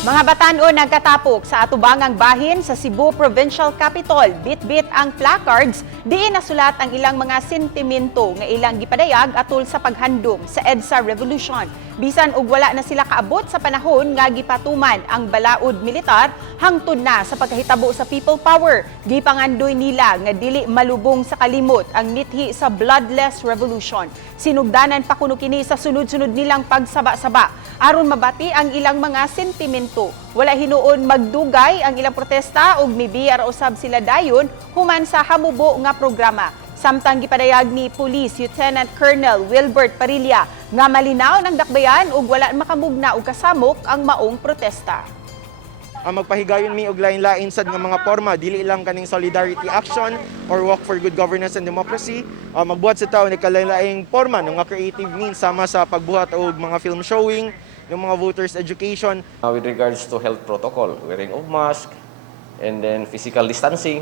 Mga batan-o nagkatapok sa atubangang bahin sa Cebu Provincial Capital. Bit-bit ang placards, diin nasulat ang ilang mga sentimento nga ilang gipadayag atol sa paghandom sa EDSA Revolution. Bisan og wala na sila kaabot sa panahon nga gipatuman ang balaod militar hangtod na sa pagkahitabo sa people power. Gipangandoy nila nga dili malubong sa kalimot ang mithi sa bloodless revolution. Sinugdanan pa kuno kini sa sunod-sunod nilang pagsaba-saba aron mabati ang ilang mga sentimento. Wala hinuon magdugay ang ilang protesta ug mibiyar usab sila dayon human sa hamubo nga programa. Samtang gipadayag ni Police Lieutenant Colonel Wilbert Parilla nga malinaw ng dakbayan ug wala makamugna og kasamok ang maong protesta. Ang magpahigayon mi og lain-lain sad nga mga porma, dili lang kaning solidarity action or walk for good governance and democracy. Magbuhat sa tao nagkalain-laing porma ng mga creative means sama sa pagbuhat og mga film showing, yung mga voters education. With regards to health protocol, wearing of mask and then physical distancing.